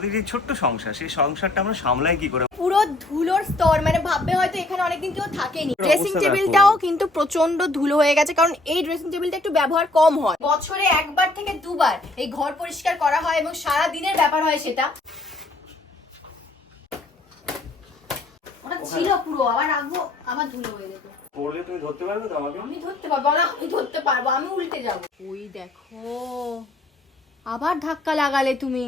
আমাদের যে ছোট্ট সংসার সেই সংসারটা আমরা সামলাই কি করে? পুরো ধুলোর স্তর মানে ভাববে হয়তো এখানে অনেকদিন কেউ থাকেনি। ড্রেসিং টেবিলটাও কিন্তু প্রচণ্ড ধুলো হয়ে গেছে কারণ এই ড্রেসিং টেবিলটা একটু ব্যবহার কম হয়। বছরে একবার থেকে দুবার এই ঘর পরিষ্কার করা হয় এবং সারা দিনের ব্যাপার হয় সেটা। ওটা ছিল পুরো আবার রাখব আবার ধুলো হয়ে যেত। পড়লে তুমি ধরতে পারবে তো আমাকে? আমি ধরতে পারব না আমি ধরতে পারব আমি উল্টে যাব। ওই দেখো আবার ধাক্কা লাগালে তুমি।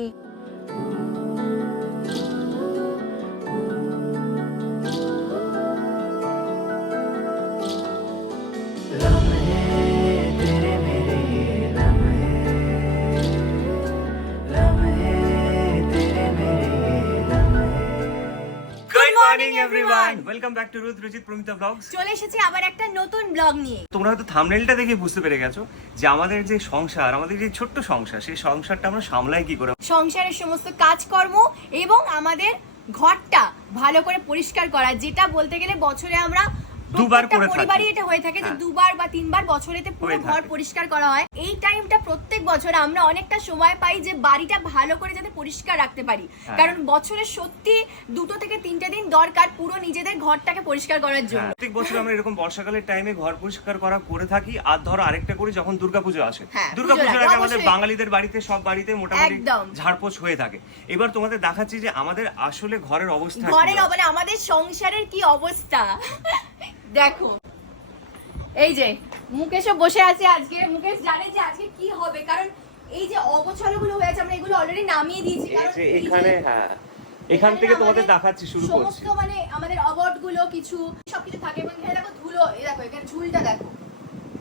এভরিওয়ান ওয়েলকাম ব্যাক টু রুথ রুচিত প্রমিতা ব্লগস চলে এসেছি আবার একটা নতুন ব্লগ নিয়ে। তোমরা হয়তো থামনেলটা দেখে বুঝতে পেরে গেছো যে আমাদের যে সংসার আমাদের যে ছোট্ট সংসার সেই সংসারটা আমরা সামলাই কি করে? সংসারের সমস্ত কাজকর্ম এবং আমাদের ঘরটা ভালো করে পরিষ্কার করা যেটা বলতে গেলে বছরে আমরা দুবার করে পরিবারই এটা হয়ে থাকে যে হ্যাঁ। দুবার বা তিনবার বছরেতে পুরো ঘর পরিষ্কার করা হয়। এই টাইমটা প্রত্যেক বছর আমরা অনেকটা সময় পাই যে বাড়িটা ভালো করে যাতে পরিষ্কার রাখতে পারি। হ্যাঁ। কারণ বছরে সত্যি দুটো থেকে তিনটে দিন দরকার পুরো নিজেদের ঘরটাকে পরিষ্কার করার জন্য। হ্যাঁ, প্রত্যেক বছর আমরা এরকম বর্ষাকালের টাইমে ঘর পরিষ্কার করা করে থাকি। আর ধরো আরেকটা করি যখন দুর্গাপুজো আসে। হ্যাঁ, দুর্গাপুজোর পুজোর আগে আমাদের বাঙালিদের বাড়িতে সব বাড়িতে মোটামুটি। ঝাড়পোছ হয়ে থাকে। এবার তোমাদের দেখাচ্ছি যে আমাদের আসলে ঘরের অবস্থা ঘরের। মানে আমাদের সংসারের কি অবস্থা? দেখো। এই যে মুকেশও বসে আছে আজকে। মুকেশ জানে যে আজকে কি হবে কারণ এই যে অগোছালোগুলো হয়েছে আমরা এগুলো অলরেডি নামিয়ে দিয়েছি। কারণ এখানে হ্যাঁ। এখান থেকে তোমাদের দেখাচ্ছি শুরু করছি। সমস্ত মানে আমাদের অ্যাওয়ার্ডগুলো কিছু সবকিছু থাকে। এবং এখানে দেখো ধুলো এই দেখো এখানে ঝুলটা দেখো।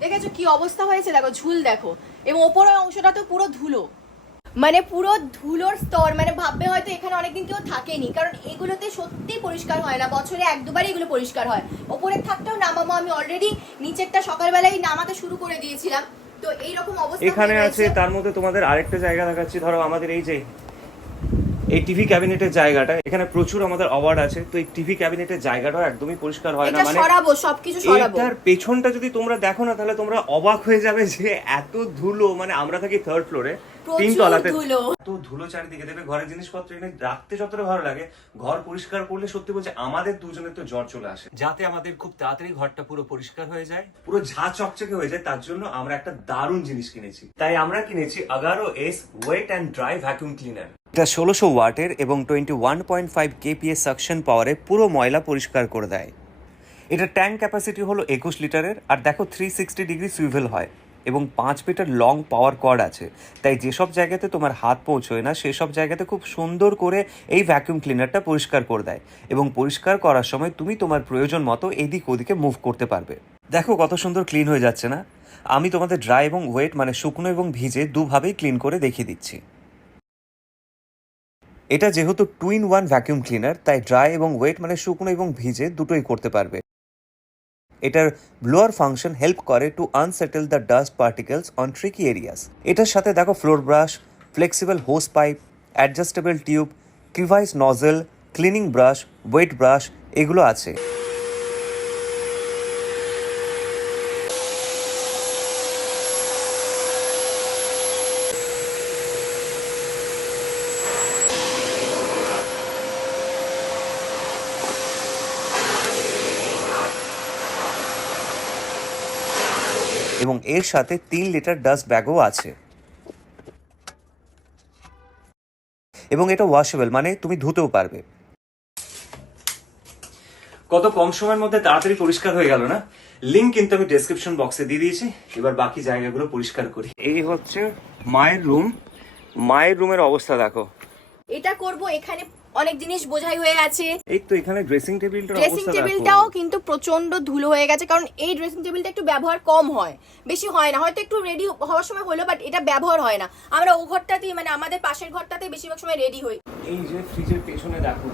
দেখেছ কি অবস্থা হয়েছে? দেখো ঝুল দেখো। এবং ওপরের অংশটা তো পুরো ধুলো। মানে পুরো ধুলোর স্তর মানে ভাববে হয়তো এখানে অনেকদিন কেউ থাকেনি কারণ এগুলোতে সত্যি পরিষ্কার হয় না বছরে এক দুবারই এগুলো পরিষ্কার হয়। ওপরের থাকতেও নামাবো আমি অলরেডি নিচেরটা সকালবেলায় নামাতে শুরু করে দিয়েছিলাম তো এইরকম অবস্থা এখানে আছে তার মধ্যে তোমাদের আরেকটা জায়গা দেখাচ্ছি ধরো আমাদের এই যে এই টিভি ক্যাবিনেটের জায়গাটা এখানে প্রচুর আমাদের অ্যাওয়ার্ড আছে তো এই টিভি ক্যাবিনেটের জাজায়গাটাও একদমই পরিষ্কার হয় না মানে সরাবো সবকিছু সরাবো। এইটার পেছনটা যদি তোমরা দেখো না তাহলে তোমরা অবাক হয়ে যাবে যে এত ধুলো মানে আমরা থাকি থার্ড ফ্লোরে তিন তলাতে ধুলো। ধুলো চারিদিকে দেবে ঘরের জিনিসপত্র এখানে রাখতে যতটা ভালো লাগে ঘর পরিষ্কার করলে সত্যি বলছে আমাদের দুজনের তো জ্বর চলে আসে। যাতে আমাদের খুব তাড়াতাড়ি ঘরটা পুরো পরিষ্কার হয়ে যায়। পুরো ঝা চকচকে হয়ে যায় তার জন্য আমরা একটা দারুণ জিনিস কিনেছি। তাই আমরা কিনেছি Agaro ace wet and dry vacuum cleaner এটা ষোলোশো ওয়াটের এবং twenty one point five suction পাওয়ারে পুরো ময়লা পরিষ্কার করে দেয়। এটা ট্যাঙ্ক ক্যাপাসিটি হলো একুশ লিটারের আর দেখো থ্রি সিক্সটি ডিগ্রি সুইভেল হয়। এবং পাঁচ মিটার লং পাওয়ার কর্ড আছে। তাই যেসব জায়গাতে তোমার হাত পৌঁছয় না, সেসব জায়গাতে খুব সুন্দর করে এই ভ্যাকুয়াম ক্লিনারটা পরিষ্কার করে দেয় এবং পরিষ্কার করার সময় তুমি তোমার প্রয়োজন মতো এদিক ওদিকে মুভ করতে পারবে। দেখো কত সুন্দর ক্লিন হয়ে যাচ্ছে না? আমি তোমাদের ড্রাই এবং ওয়েট মানে শুকনো এবং ভিজে দুভাবেই ক্লিন করে দেখিয়ে দিচ্ছি। এটা যেহেতু two in one vacuum cleaner তাই ড্রাই এবং ওয়েট মানে শুকনো এবং ভিজে দুটোই করতে পারবে। এটার ব্লোয়ার ফাংশন হেল্প করে to unsettle the dust particles on tricky areas এটার সাথে দেখো floor brush flexible hose pipe adjustable tube crevice nozzle cleaning brush wet brush এগুলো আছে। এবং এর সাথে তিন লিটার ডাস্ট ব্যাগও আছে। এবং এটা ওয়াশেবল মানে তুমি ধুতেও পারবে। কত কম সময়ের মধ্যে তাড়াতাড়ি পরিষ্কার হয়ে গেল না? লিংক কিন্তু আমি ডেসক্রিপশন বক্সে দিয়ে দিয়েছি। এবার বাকি জায়গাগুলো পরিষ্কার করি। এই হচ্ছে মায়ের রুম। মায়ের রুমের অবস্থা দেখো। এটা করব এখানে অনেক জিনিস বোঝাই হয়ে আছে। এই তো এখানে ড্রেসিং টেবিলটার ড্রেসিং টেবিলটাও কিন্তু প্রচণ্ড ধুলো হয়ে গেছে কারণ এই ড্রেসিং টেবিলটা একটু ব্যবহার কম হয়। বেশি হয় না হয়তো একটু রেডি হওয়ার সময় হলো বাট এটা ব্যবহার হয় না। আমরা ও ঘরটাতেই মানে আমাদের পাশের ঘরটাতে বেশিরভাগ সময় রেডি হই। এই যে ফ্রিজের পেছনে দেখো।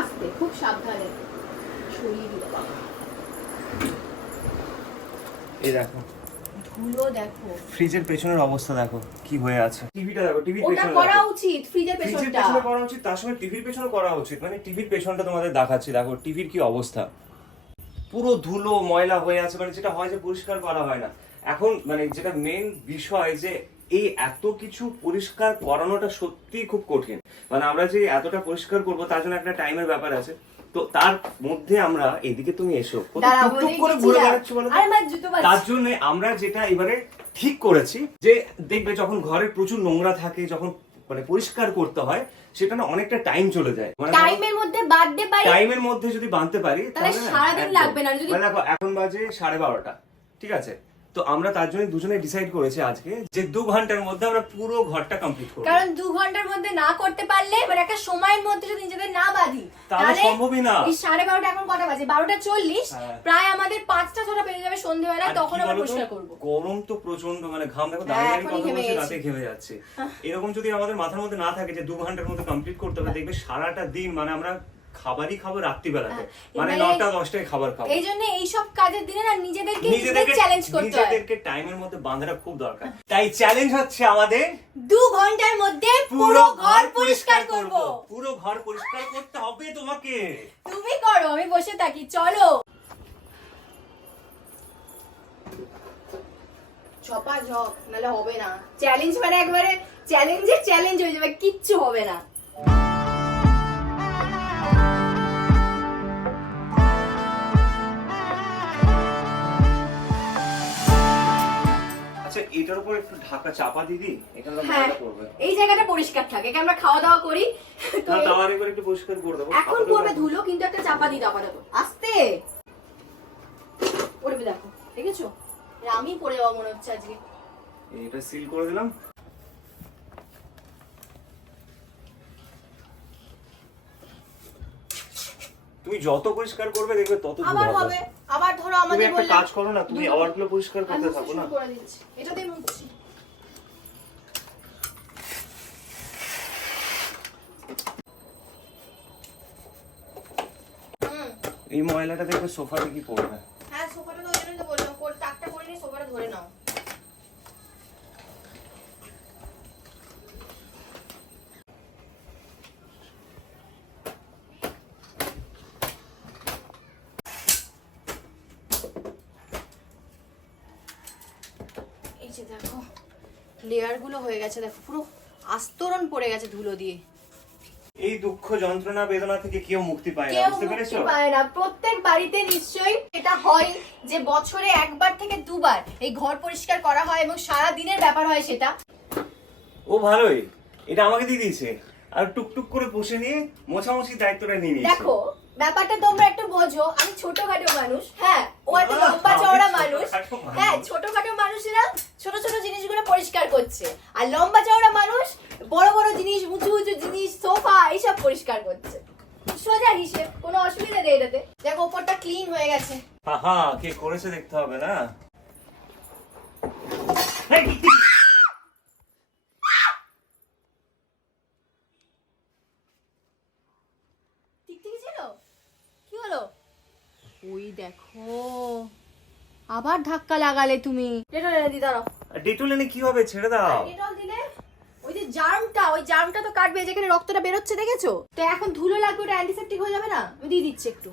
আস্তে খুব সাবধানে। দিল বাবা এই দেখো। ধুলো দেখো। ফ্রিজের পেছনের অবস্থা দেখো কি হয়ে আছে। টিভিটা দেখো টিভির ওটা পেছনে করা উচিত ফ্রিজের ফ্রিজের পেছনটা। পেছনে করা উচিত তার সঙ্গে টিভির পেছনে করা উচিত। মানে টিভির পেছনটা তোমাদের দেখাচ্ছি দেখো টিভির কি অবস্থা। পুরো ধুলো ময়লা হয়ে আছে মানে যেটা হয় যে পরিষ্কার করা হয় না। এখন মানে যেটা মেন বিষয় যে এই এত কিছু পরিষ্কার করানোটা সত্যিই খুব কঠিন। মানে আমরা যে এতটা পরিষ্কার করব তার জন্য একটা টাইমের ব্যাপার আছে। তো তার মধ্যে আমরা এদিকে তুমি এসো। টুকটুক করে ঘুরে বেড়াচ্ছ বলো। তার জন্য আমরা যেটা এবারে ঠিক করেছি যে দেখবে যখন ঘরে প্রচুর নোংরা থাকে যখন মানে পরিষ্কার করতে হয় সেটা না অনেকটা টাইম চলে যায়। মানে টাইমের মধ্যে বাঁধতে পারি? টাইমের মধ্যে যদি বাঁধতে পারি তাহলে সারাদিন লাগবে না, যদি- মানে দেখো এখন বাজে সাড়ে বারোটা ঠিক আছে? তো আমরা তার জন্য দুজনে ডিসাইড করেছি আজকে যে দু ঘণ্টার মধ্যে আমরা পুরো ঘরটা কমপ্লিট করব। কারণ দু ঘণ্টার মধ্যে না করতে পারলে মানে একটা সময়ের মধ্যে যদি নিজেদের না বাঁধি তাহলে সম্ভবই না। এই সাড়ে বারোটা এখন কটা বাজে? বারোটা চল্লিশ হ্যাঁ। প্রায় আমাদের পাঁচটা ছটা বেজে যাবে সন্ধ্যেবেলায় তখন আমরা পরিষ্কার করব। গরম তো প্রচণ্ড মানে ঘাম দেখো হ্যাঁ, দাঁড়িয়ে কথা রাতে ঘেমে যাচ্ছে। এরকম যদি আমাদের মাথার মধ্যে না থাকে যে দু ঘণ্টার মধ্যে কমপ্লিট করতে হবে দেখবে সারাটা দিন মানে আমরা খাবারই খাব রাত্রিবেলাতে। মানে নটা দশটায় খাবার খাব। এই জন্য এইসব কাজের দিনে না নিজেদেরকে নিজেদেরকে চ্যালেঞ্জ করতে হয়। নিজেদেরকে টাইমের মধ্যে বাঁধাটা খুব দরকার। তাই চ্যালেঞ্জ হচ্ছে আমাদের দু ঘণ্টার মধ্যে পুরো ঘর পরিষ্কার করব। পুরো ঘর পরিষ্কার করতে হবে তোমাকে। তুমি করো আমি বসে থাকি চলো। ঝপা ঝপ নাহলে হবে না। চ্যালেঞ্জ মানে একবারে চ্যালেঞ্জে চ্যালেঞ্জ হয়ে যাবে কিচ্ছু হবে না। এটার উপর একটু ঢাকা চাপা দিদি তো হ্যাঁ করবে এই জায়গাটা পরিষ্কার থাকে এখানে আমরা খাওয়া দাওয়া করি। তো তাওয়ার এবার একটু পরিষ্কার করে দেবো এখন পড়বে ধুলো কিন্তু একটা চাপা দিই আপাতত। আস্তে! পড়বে দেখো দেখেছ? রামি পড়ে যাব মনে হচ্ছে আজকে। এটা সিল করে দিলাম। তুমি যত পরিষ্কার করবে দেখবে তত ধুলো আবার হবে। আবার ধরো তুমি একটা কাজ করো না তুমি ধুলো- আওয়ারগুলো পরিষ্কার করতে থাকো না? করে দিচ্ছি। এটাতেই মুছছি এই ময়লাটা দেখবে সোফাতে কি পড়বে? হ্যাঁ সোফাটা তো ওই জন্যই তো বললাম টাকটা করে নিয়ে সোফাটা ধরে নাও এই যে দেখো লেয়ারগুলো হয়ে গেছে দেখো পুরো আস্তরণ পড়ে গেছে ধুলো দিয়ে। এই দুঃখ যন্ত্রণা বেদনা থেকে কেউ মুক্তি পায় না বুঝতে পেরেছ? পায় না। প্রত্যেক বাড়িতে নিশ্চয়ই এটা হয় যে বছরে একবার থেকে দুবার এই ঘর পরিষ্কার করা হয় এবং সারা দিনের ব্যাপার হয় সেটা। ও ভালোই। এটা আমাকে দিয়ে দিয়েছে। আর টুকটুক করে বসে নিয়ে মোছামুছির দায়িত্বটা নিয়ে নিয়েছে। দেখো ব্যাপারটা তোমরা একটু বোঝো আমি ছোটখাটো মানুষ হ্যাঁ? ও এত লম্বা চওড়া মানুষ হ্যাঁ ছোটখাটো মানুষেরা ছোট ছোট জিনিসগুলো পরিষ্কার করছে। আর লম্বা চওড়া মানুষ বড় বড় জিনিস উঁচু উঁচু জিনিস সোফা এইসব পরিষ্কার করছে। সোজা হিসেব কোনো অসুবিধা নেই এটাতে। দেখো ওপরটা ক্লিন হয়ে গেছে। হা কে করেছে দেখতে হবে না এই, টিকটিকি ছিল কি হলো ওই দেখো। আবার ধাক্কা লাগালে তুমি। ডেটল এনে দি দাঁড়াও। ডেটল এনে কি হবে? ছেড়ে দাও। ডেটল দিলে? ওই যে জার্মটা ওই জার্মটা তো কাটবে যেখানে রক্তটা বেরোচ্ছে দেখেছ? তো এখন ধুলো লাগবে ওটা অ্যান্টিসেপ্টিক হয়ে যাবে না? আমি দিয়ে দিচ্ছি একটু।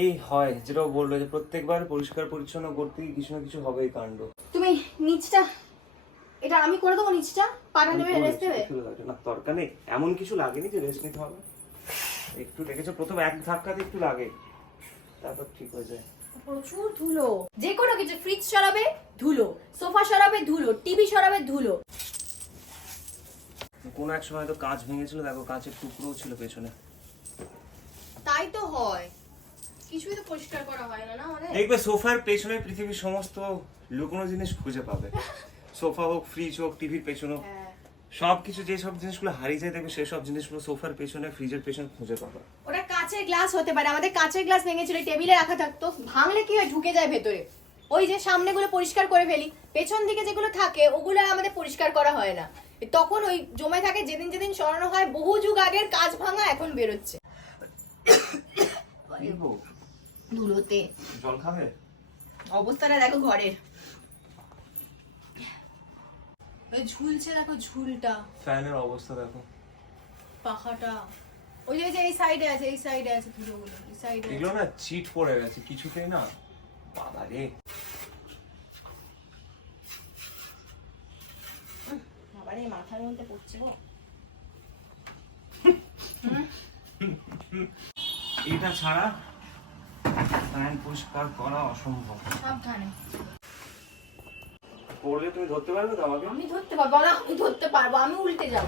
এই হয় যেটা বলল যে প্রত্যেকবার পরিষ্কার পরিচ্ছন্ন করতেই কিছু না কিছু হবেই কাণ্ড। তুমি নিচটা এটা আমি করে দেবো নিচটা? পাটা নেবে রেস্ট দেবে না। দরকার নেই এমন কিছু লাগেনি যে রেস্ট নিতে হবে। একটু দেখেছ? প্রথম এক ধাক্কাতে একটু লাগে। তারপর ঠিক হয়ে যায়। প্রচুর ধুলো। যে কোনো কিছু ফ্রিজ সরাবে ধুলো। সোফা সরাবে ধুলো। টিভি সরাবে ধুলো। কোনো এক সময় তো কাঁচ ভেঙেছিল দেখো কাঁচের টুকরোও ছিল পেছনে। তাই তো হয়। কিছুই তো পরিষ্কার করা হয় না না আমাদের দেখবে সোফার পেছনে পৃথিবীর সমস্ত লুকোনো জিনিস খুঁজে পাবে। সোফা হোক ফ্রিজ হোক টিভির পেছনে হোক, হ্যাঁ সবকিছু যে সব জিনিসগুলো হারিয়ে যায় দেখবে সেই সব জিনিসগুলো সোফার পেছনে ফ্রিজের পেছনে খুঁজে পাবে। ওটা কাঁচের গ্লাস হতে পারে। আমাদের কাঁচের গ্লাস ভেঙেছিল টেবিলে রাখা থাকতো ভাঙলে কি হয়? ঢুকে যায় ভেতরে। ওই যে সামনেগুলো পরিষ্কার করে ফেলি পেছন দিকে যেগুলো থাকে ওগুলো আর আমাদের পরিষ্কার করা হয় না। তখন ওই জমে থাকে যেদিন যেদিন সরানো হয় বহু যুগ আগের কাজ ভাঙা এখন বেরোচ্ছে। ধুলোতে। জল খাবে? অবস্থাটা দেখো ঘরের ওই ঝুলছে দেখো ঝুলটা। ফ্যানের অবস্থা দেখো। পাখাটা। ওই যে এই সাইডে আছে এই সাইডে আছে ধুলোগুলো এই সাইডে এগুলো না চিট পড়ে গেছে কিছুতেই না। বাবা রে। বাবারে মাথার মধ্যে পড়ছে গো। এটা ছাড়া ফ্যান পরিষ্কার করা অসম্ভব। সাবধানে। পড়লে তুমি ধরতে পারবে তো আমাকে? আমি ধরতে পারব, না, আমি ধরতে পারব, আমি উল্টে যাব।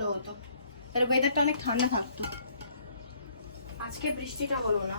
ভালো হতো। তাহলে ওয়েদারটা অনেক ঠান্ডা থাকতো। আজকে বৃষ্টিটা হলো না।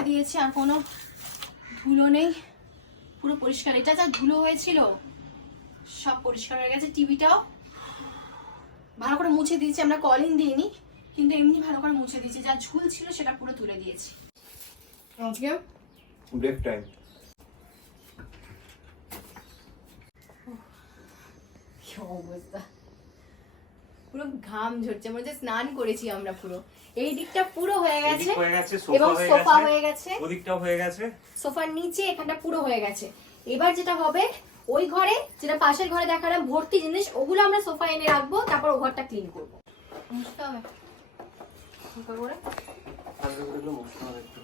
মুছে দিয়েছি আর কোনো ধুলো নেই। পুরো পরিষ্কার। এটা যা ধুলো হয়েছিল সব পরিষ্কার হয়ে গেছে টিভিটাও। ভালো করে মুছে দিয়েছি আমরা কলিং দিইনি কিন্তু এমনি ভালো করে মুছে দিয়েছি। যা ঝুল ছিল সেটা পুরো তুলে দিয়েছি। আজকে? ব্রেক টাইম কি অবস্থা। পুরো ঘাম ঝরছে মনে হচ্ছে স্নান করেছি আমরা পুরো। এই দিকটা পুরো হয়ে গেছে এবং সোফা হয়ে গেছে। ওদিকটাও হয়ে গেছে। সোফার নিচে এখানটা পুরো হয়ে গেছে। এবার যেটা হবে ওই ঘরে যেটা পাশের ঘরে দেখালাম ভর্তি জিনিস ওগুলো আমরা সোফা এনে রাখব তারপর ও ঘরটা ক্লিন করব। মুছতে হবে। করে। হালকা করে এগুলো মুছতে হবে একটু।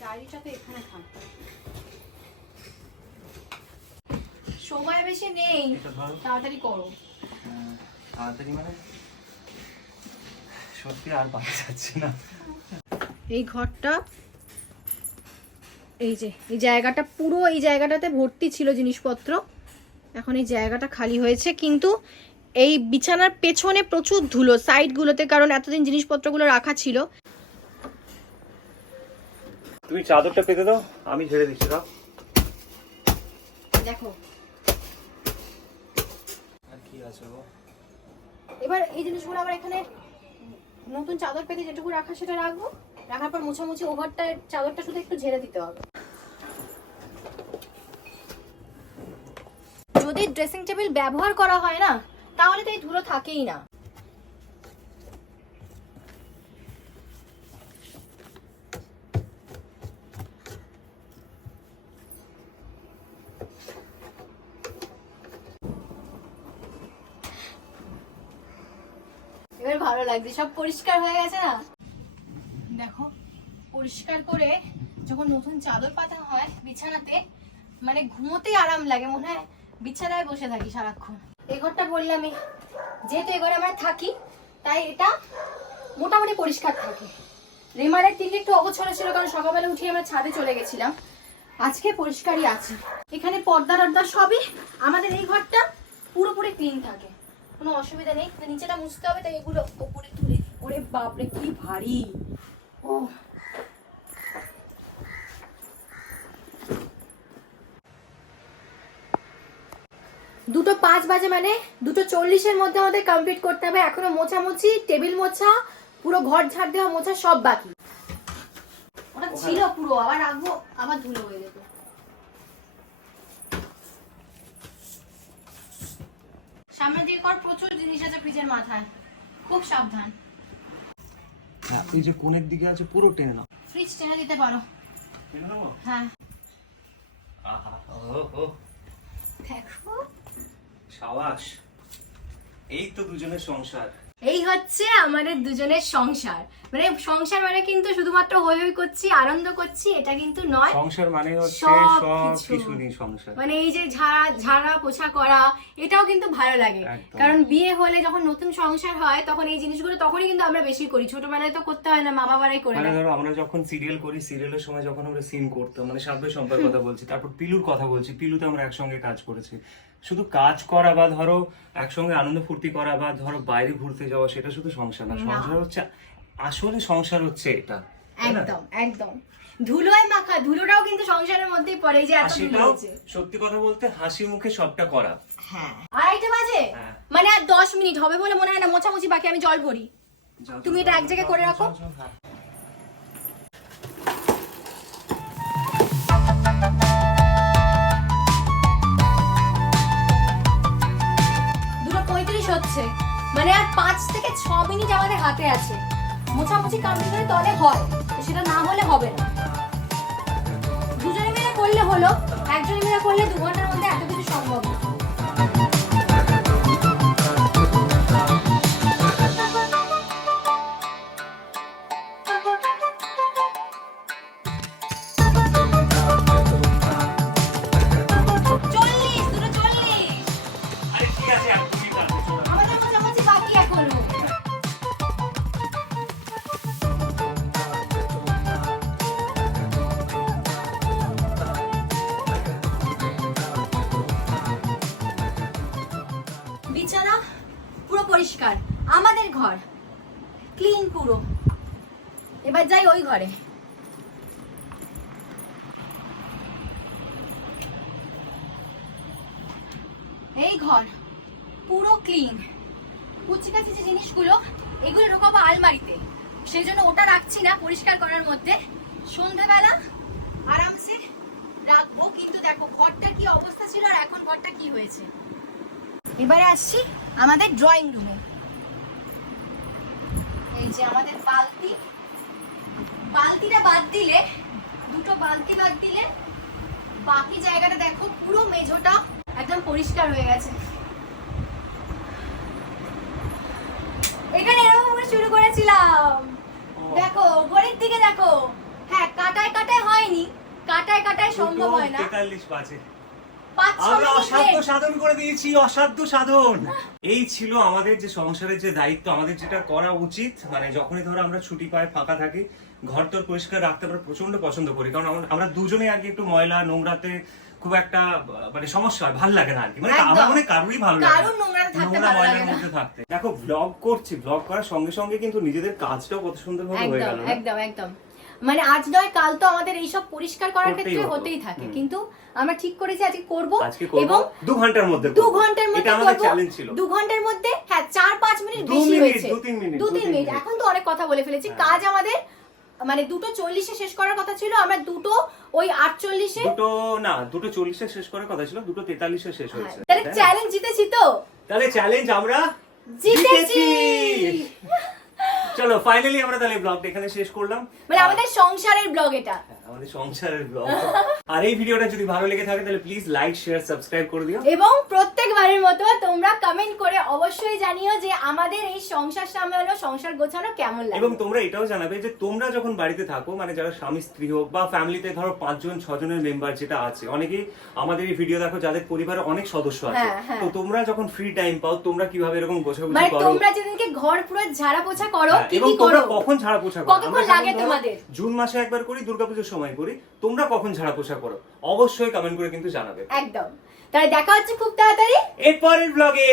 ডায়েরিটা তো এখানে থাক। সময় বেশি নেই তাড়াতাড়ি করো। হ্যাঁ, তাড়াতাড়ি মানে সত্যি আর পাওয়া যাচ্ছে না। এই ঘরটা এই যে এই জায়গাটা পুরো এই জায়গাটাতে ভর্তি ছিল জিনিসপত্র। এখন এই জায়গাটা খালি হয়েছে কিন্তু এই বিছানার পেছনে প্রচুর ধুলো সাইডগুলোতে কারণ এতদিন জিনিসপত্রগুলো রাখা ছিল। তুমি চাদরটা পেতে দাও আমি ঝেড়ে দিচ্ছি দাও। দেখো এবার এই জিনিসগুলো আবার এখানে নতুন চাদর পেতে যেটুকু রাখা সেটা রাখব। রাখার পর মোছামুছি ওভারটা, চাদরটা শুধু একটু ঝেড়ে দিতে হবে। যদি ড্রেসিং টেবিল ব্যবহার করা হয় না, তাহলে তো এই ধুলো থাকেই না এবার ভালো লাগছে সব পরিষ্কার হয়ে গেছে না? দেখো পরিষ্কার করে যখন নতুন চাদর পাতা হয় বিছানাতে মানে ঘুমোতেই আরাম লাগে মনে হয় বিছানায় বসে থাকি সারাক্ষণ। এই ঘরটা বললামই যেহেতু এই ঘরে আমরা থাকি তাই এটা মোটামুটি পরিষ্কার থাকে। রেমারের দিকে একটু অগোছড়া ছিল কারণ সকালবেলা উঠে আমরা ছাদে চলে গেছিলাম। আজকে পরিষ্কারই আছে। এখানে পর্দা টর্দা সবই আমাদের এই ঘরটা পুরোপুরি ক্লিন থাকে। কোনো অসুবিধা নেই। নিচেটা মুছতে হবে, তাই এগুলো ওপরে তুলে দিই। ওরে বাপরে, কি ভারী। ও দুটো পাঁচ বাজে মানে? দুটো চল্লিশের মধ্যে আমাদের কমপ্লিট করতে হবে। এখনও মোছামুছি টেবিল মোছা, পুরো ঘর ঝাড় দেওয়া মোছা সব বাকি। ওটা ছিল পুরো, আবার রাখব, আবার ধুলো হয়ে যেত। সামনের দিকে কর প্রচুর জিনিস আছে ফ্রিজের মাথায়। খুব সাবধান। হ্যাঁ, এই যে কোণের দিকে আছে পুরো টেনে নাও। ফ্রিজ টেনে দিতে পারো। টেনে নাও হ্যাঁ। আহা ও ও। দেখো। সাবাস। এই তো দুজনের সংসার। এই হচ্ছে আমাদের দুজনের সংসার। মানে সংসার মানে কিন্তু শুধুমাত্র হই হই করছি আনন্দ করছি এটা কিন্তু নয়। সংসার মানে হচ্ছে নিয়ে সংসার। মানে এই যে ঝাড়া ঝাড়া পোছা করা এটাও কিন্তু ভালো লাগে। কারণ বিয়ে হলে যখন নতুন সংসার হয় তখন এই জিনিসগুলো তখনই কিন্তু আমরা বেশি করি। ছোটবেলায় তো করতে হয় না মা বাবারাই করে মানে ধরো আমরা যখন সিরিয়াল করি সিরিয়ালের সময় যখন আমরা সিন করতাম মানে সাব্য সম্পর্কের কথা বলছি তারপর পিলুর কথা বলছি পিলুতে আমরা একসঙ্গে কাজ করেছি। শুধু কাজ করা বা ধরো একসঙ্গে আনন্দ ফুর্তি করা বা ধরো বাইরে ঘুরতে যাওয়া সেটা শুধু সংসার না সংসার হচ্ছে আসলে সংসার হচ্ছে এটা একদম একদম। ধুলোয় মাখা ধুলোটাও কিন্তু সংসারের মধ্যেই পড়ে যে এত ধুলো সত্যি কথা বলতে হাসি মুখে সবটা করা। হ্যাঁ। আড়াইটে বাজে? হ্যাঁ। মানে আর দশ মিনিট হবে বলে মনে হয় না মোছামুছি বাকি আমি জল ভরি। তুমি এটা এক জায়গায় করে রাখো। পাঁচ থেকে ছ মিনিট আমাদের হাতে আছে। মোছামুছি করে তলে হয়, সেটা না হলে হবে না। দুজনে মিলে করলে হলো, একজনে মিলে করলে দু ঘণ্টার মধ্যে এত কিছু সম্ভব এই ঘর, পুরো ক্লিন কুচিকাচি যে জিনিসগুলো, এগুলো ঢোকাবো আলমারিতে। সেই জন্য ওটা রাখছি না পরিষ্কার করার মধ্যে। সন্ধ্যাবেলা আরামসে রাখব, কিন্তু দেখো ঘরটার কি অবস্থা ছিল আর এখন ঘরটা কি হয়েছে। এবারে আসছি আমাদের ড্রয়িং রুমে এই যে আমাদের বালতি। বালতিটা বাদ দিলে, দুটো বালতি বাদ দিলে বাকি জায়গাটা দেখো পুরো মেঝোটা একদম পরিষ্কার হয়ে গেছে। এখানে এরকম করে শুরু করেছিলাম। দেখো উপরের দিকে দেখো। হ্যাঁ কাটায় কাটায় হয়নি। কাটায় কাটায় সম্ভব হয় না। তেতাল্লিশ বাজে। আমরা অসাধ্য সাধন করে দিয়েছি অসাধ্য সাধন। এই ছিল আমাদের যে সংসারের যে দায়িত্ব আমাদের যেটা করা উচিত। মানে যখনই ধরো আমরা ছুটি পাই ফাঁকা থাকি ঘর তোর পরিষ্কার রাখতে আমরা প্রচণ্ড পছন্দ করি। কারণ আমরা- আমরা দুজনে আর কি একটু ময়লা নোংরাতে খুব একটা মানে সমস্যা হয় ভালো লাগে না আর কি মানে আমার মনে কারোরই ভালো লাগে না। নোংরাতে থাকতে নোংরা ভালো ময়লার লাগে না। মধ্যে থাকতে দেখো ব্লগ করছি ব্লগ করার সঙ্গে সঙ্গে কিন্তু নিজেদের কাজটাও কত সুন্দর ভাবে হয়ে গেল? একদম একদম মানে আজ নয় কাল তো আমাদের এইসব পরিষ্কার করার ক্ষেত্রে হতেই থাকে কিন্তু আমরা ঠিক করেছি আজকে করব এবং দু ঘণ্টার মধ্যে দু ঘণ্টার মধ্যে এটা আমাদের করব। দু ঘণ্টার মধ্যে হ্যাঁ চার পাঁচ মিনিট বেশি হয়েছে দু তিন মিনিট, দু দু তিন তিন মিনিট মিনিট। এখন তো অনেক কথা বলে ফেলেছি হ্যাঁ। কাজ আমাদের মানে দুটো চল্লিশে শেষ করার কথা ছিল আমরা দুটো ওই আটচল্লিশে দুটো না দুটো চল্লিশে শেষ করার কথা ছিল দুটো তেতাল্লিশে শেষ হয়েছে। হ্যাঁ, তাহলে চ্যালেঞ্জ জিতেছি তো। তাহলে চ্যালেঞ্জ আমরা জিতেছি। চলো ফাইনালি আমরা তাহলে ব্লগটা এখানে শেষ করলাম। মানে আমাদের সংসারের ব্লগ এটা। হ্যাঁ, আমাদের সংসারের ব্লগ আর এই ভিডিওটা যদি ভালো লেগে থাকে তাহলে প্লিজ লাইক শেয়ার সাবস্ক্রাইব করে দিও। এবং প্রত্যেকবারের মতো তোমরা কমেন্ট করে অবশ্যই জানিও যে আমাদের এই সংসার সামলানো সংসার গোছানো কেমন লাগে এবং তোমরা এটাও জানাবে যে তোমরা যখন বাড়িতে থাকো মানে যারা স্বামী স্ত্রী হোক বা ফ্যামিলিতে ধরো পাঁচজন ছজনের মেম্বার যেটা আছে অনেকেই আমাদের এই ভিডিও দেখো যাদের পরিবারে অনেক সদস্য আছে হ্যাঁ, হ্যাঁ। তো তোমরা যখন ফ্রি টাইম পাও তোমরা কীভাবে এরকম গোছাগুছি মানে করো? তোমরা যেদিনকে ঘর পুরো ঝাড়া পোছা করো কি এবং কি তোমরা করো কখন ঝাড়া পোছা করো? কতক্ষণ আমরা যেমন লাগে ধরো তোমাদের? জুন মাসে একবার করি দুর্গাপুজোর সময় করি তোমরা কখন ঝাড়া পোছা করো? অবশ্যই কমেন্ট করে কিন্তু জানাবে। একদম। তাহলে দেখা হচ্ছে খুব তাড়াতাড়ি। এরপরের ব্লগে